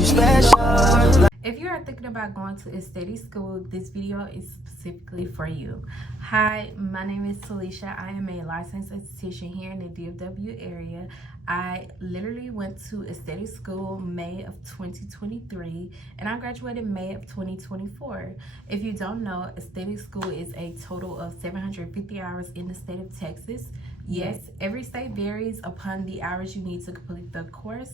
you special. If you are thinking about going to aesthetic school, this video is specifically for you. Hi, my name is Talisha. I am a licensed esthetician here in the DFW area. I literally went to aesthetic school May of 2023 and I graduated May of 2024. If you don't know, aesthetic school is a total of 750 hours in the state of Texas. Yes, every state varies upon the hours you need to complete the course.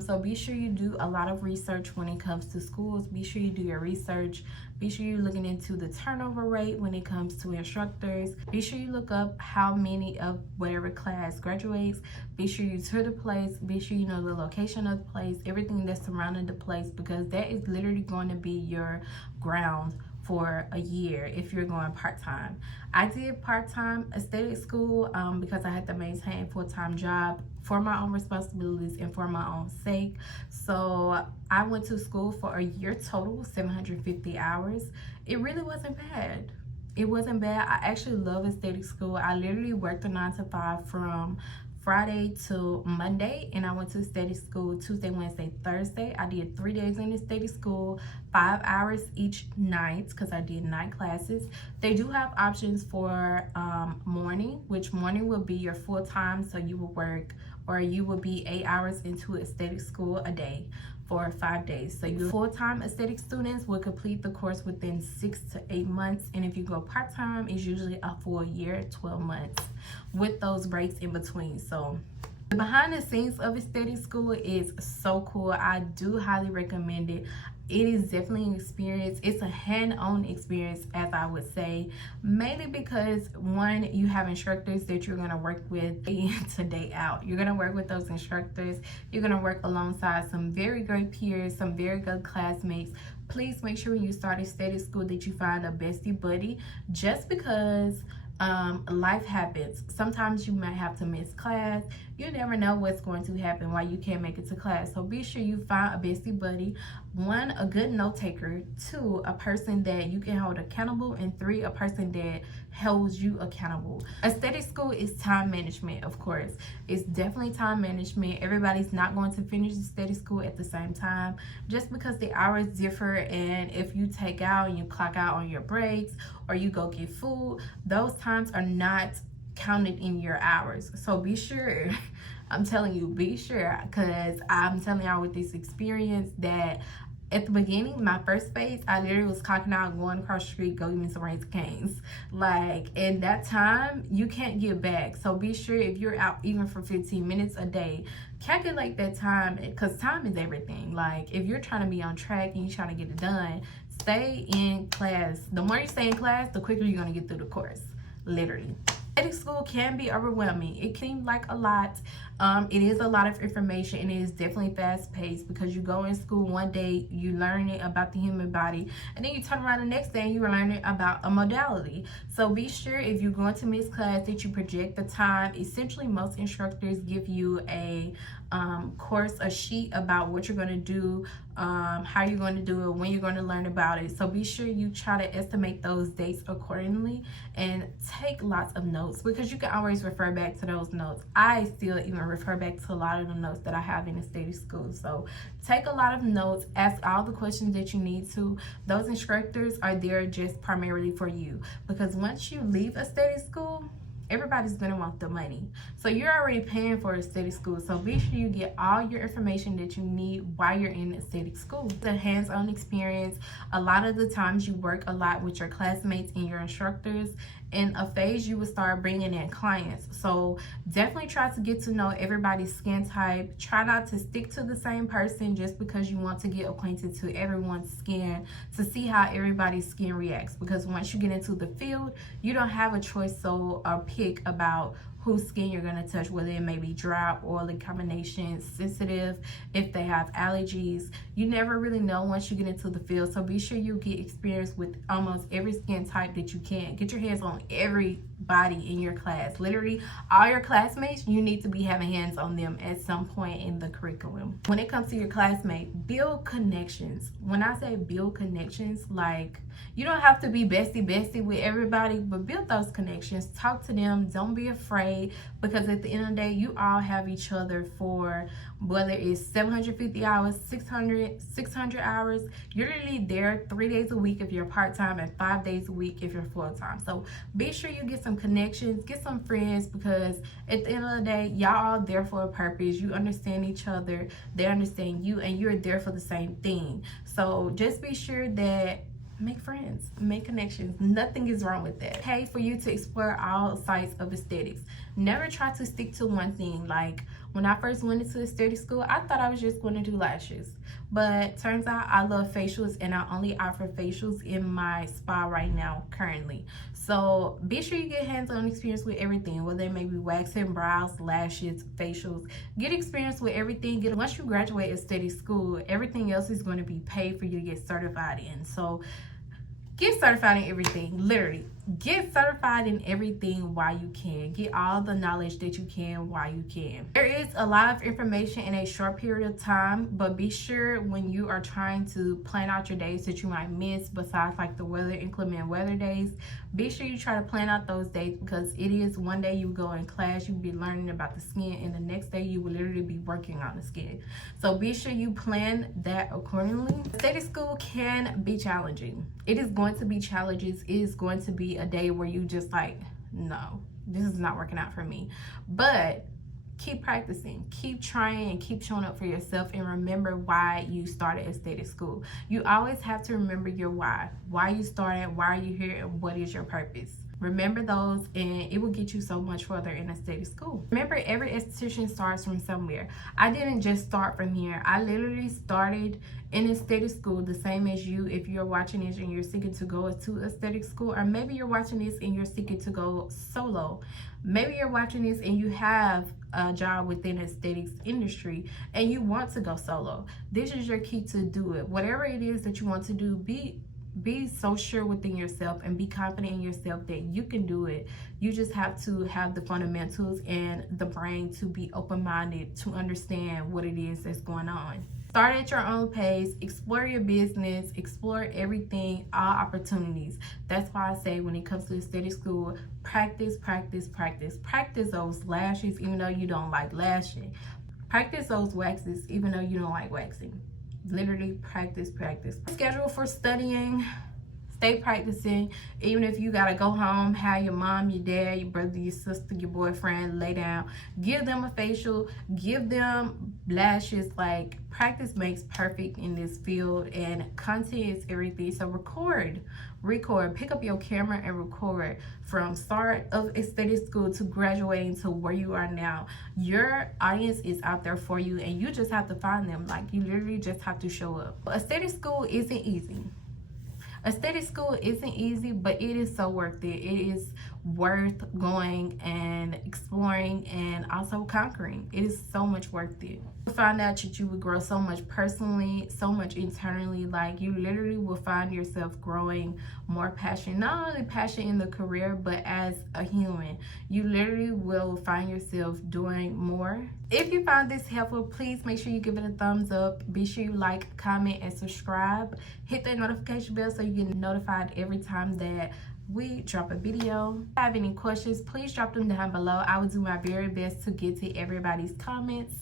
So be sure you do a lot of research when it comes to schools. Be sure you do your research. Be sure you're looking into the turnover rate when it comes to instructors. Be sure you look up how many of whatever class graduates. Be sure you tour the place. Be sure you know the location of the place, everything that's surrounding the place, because that is literally going to be your ground for a year if you're going part-time. I did part-time aesthetic school because I had to maintain a full-time job for my own responsibilities and for my own sake. So I went to school for a year total, 750 hours. It really wasn't bad. It wasn't bad. I actually love aesthetic school. I literally worked a 9 to 5 from Friday to Monday, and I went to aesthetic school Tuesday, Wednesday, Thursday. I did 3 days in aesthetic school, 5 hours each night because I did night classes. They do have options for morning, which morning will be your full time, so you will work, or you will be 8 hours into aesthetic school a day for 5 days. So your full-time aesthetic students will complete the course within 6 to 8 months, and if you go part-time, it's usually a full year, 12 months, with those breaks in between. So the behind the scenes of aesthetic school is so cool. I do highly recommend it. It is definitely an experience. It's a hand-on experience, as I would say, mainly because, one, you have instructors that you're going to work with day in to day out. You're going to work with those instructors. You're going to work alongside some very great peers, some very good classmates. Please make sure when you start aesthetic school that you find a bestie buddy, just because life happens. Sometimes you might have to miss class. You never know what's going to happen while you can't make it to class. So be sure you find a bestie buddy. 1, a good note taker. 2, a person that you can hold accountable. And 3, a person that holds you accountable. Aesthetic school is time management, of course. It's definitely time management. Everybody's not going to finish aesthetic school at the same time, just because the hours differ. And if you take out and you clock out on your breaks, or you go get food, those times are not counted in your hours. So be sure, I'm telling you, be sure, because I'm telling y'all with this experience that at the beginning, my first phase, I literally was clocking out, going across the street, go give me some Raising Cane's. Like, in that time, you can't get back. So be sure if you're out even for 15 minutes a day, calculate that time, because time is everything. Like, if you're trying to be on track and you're trying to get it done, stay in class. The more you stay in class, the quicker you're going to get through the course, literally. Aesthetic school can be overwhelming. It can seem like a lot. It is a lot of information, and it is definitely fast paced, because you go in school one day, you learn it about the human body, and then you turn around the next day and you learn it about a modality. So be sure if you're going to miss class that you project the time. Essentially, most instructors give you a course, a sheet about what you're going to do, how you're going to do it, when you're going to learn about it. So be sure you try to estimate those dates accordingly and take lots of notes, because you can always refer back to those notes. I still even refer back to a lot of the notes that I have in aesthetic school. So take a lot of notes, ask all the questions that you need to. Those instructors are there just primarily for you, because once you leave aesthetic school, everybody's gonna want the money. So you're already paying for aesthetic school. So be sure you get all your information that you need while you're in aesthetic school. The hands-on experience, a lot of the times you work a lot with your classmates and your instructors. In a phase, you will start bringing in clients. So definitely try to get to know everybody's skin type. Try not to stick to the same person just because you want to get acquainted to everyone's skin, to see how everybody's skin reacts. Because once you get into the field, you don't have a choice or pick about whose skin you're going to touch, whether it may be dry, oily combination, sensitive, if they have allergies. You never really know once you get into the field. So be sure you get experience with almost every skin type that you can. Get your hands on everybody in your class. Literally all your classmates, you need to be having hands on them at some point in the curriculum. When it comes to your classmate, build connections. When I say build connections, like, you don't have to be bestie with everybody, but build those connections. Talk to them. Don't be afraid trade, because at the end of the day, you all have each other for whether it's 750 hours, 600 hours. You're literally there 3 days a week if you're part-time and 5 days a week if you're full-time. So be sure you get some connections, get some friends, because at the end of the day, y'all all there for a purpose. You understand each other, they understand you, and you're there for the same thing. So just be sure that make friends, make connections. Nothing is wrong with that. Okay, for you to explore all sides of aesthetics. Never try to stick to one thing. Like when I first went into aesthetic school, I thought I was just going to do lashes, but turns out I love facials, and I only offer facials in my spa right now currently. So be sure you get hands-on experience with everything, whether it may be waxing, brows, lashes, facials. Get experience with everything. Once you graduate aesthetic school, everything else is going to be paid for you to get certified in. So get certified in everything. Literally, get certified in everything while you can. Get all the knowledge that you can while you can. There is a lot of information in a short period of time, but be sure when you are trying to plan out your days that you might miss, besides like the inclement weather days, be sure you try to plan out those days, because it is one day you go in class, you will be learning about the skin, and the next day you will literally be working on the skin. So be sure you plan that accordingly. Aesthetic school can be challenging. It is going to be challenges. It is going to be a day where you just like, no, this is not working out for me. But keep practicing, keep trying, and keep showing up for yourself, and remember why you started aesthetic school. You always have to remember your why you started, why are you here, and what is your purpose. Remember those, and it will get you so much further in aesthetic school. Remember, every esthetician starts from somewhere. I didn't just start from here. I literally started in aesthetic school the same as you. If you're watching this and you're seeking to go to aesthetic school, or maybe you're watching this and you're seeking to go solo. Maybe you're watching this and you have a job within aesthetics industry and you want to go solo. This is your key to do it. Whatever it is that you want to do, be so sure within yourself and be confident in yourself that you can do it. You just have to have the fundamentals and the brain to be open-minded to understand what it is that's going on. Start at your own pace, explore your business, explore everything, all opportunities. That's why I say when it comes to aesthetic school, practice, practice, practice. Practice those lashes even though you don't like lashing. Practice those waxes even though you don't like waxing. Literally practice, practice. Schedule for studying. Stay practicing. Even if you gotta go home, have your mom, your dad, your brother, your sister, your boyfriend lay down, give them a facial, give them lashes. Like, practice makes perfect in this field, and content is everything. So record, pick up your camera and record. From start of aesthetic school to graduating to where you are now, your audience is out there for you, and you just have to find them. Like, you literally just have to show up. Aesthetic school isn't easy. Aesthetic school isn't easy, but it is so worth it. It is worth going and exploring and also conquering. It is so much worth it. You'll find out that you will grow so much personally, so much internally. Like, you literally will find yourself growing more passion, not only passion in the career, but as a human. You literally will find yourself doing more. If you found this helpful, please make sure you give it a thumbs up. Be sure you like, comment, and subscribe. Hit that notification bell so you get notified every time that we drop a video. If you have any questions, please drop them down below. I will do my very best to get to everybody's comments.